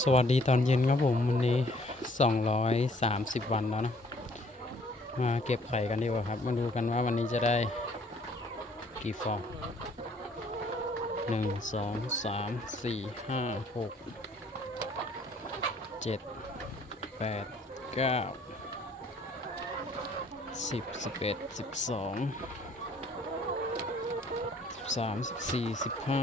สวัสดีตอนเย็นครับผมวันนี้ 230 วันแล้วนะ มาเก็บไข่กันดีกว่าครับ มาดูกันว่าวันนี้จะได้กี่ฟองหนึ่งสองสามสี่ห้าหกเจ็ดแปดเก้าสิบสิบเอ็ดสิบสองสิบสามสิบสี่สิบห้า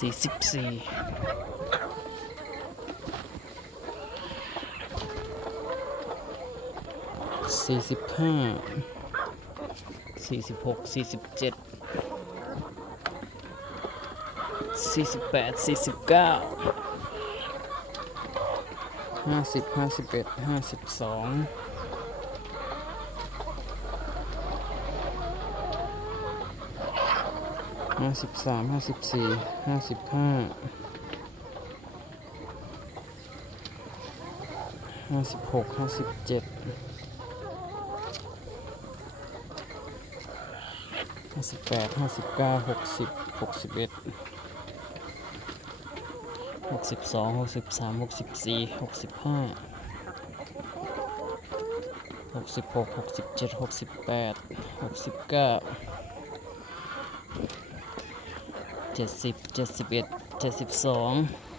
สี่สิบสี่สี่สิบห้าสี่สิบหกสี่สิบเจ็ดสี่สิบแปดสี่สิบเก้าห้าสิบห้าสิบเอ็ดห้าสิบสอง ห้าสิบสามห้าสิบสี่ห้าสิบห้าห้าสิบหกห้าสิบเจ็ดห้าสิบแปดห้าสิบเก้าหกสิบหกสิบเอ็ดหกสิบสองหกสิบสามหกสิบสี่หกสิบห้าหกสิบหกหกสิบเจ็ดหกสิบแปดหกสิบเก้า 70 71 72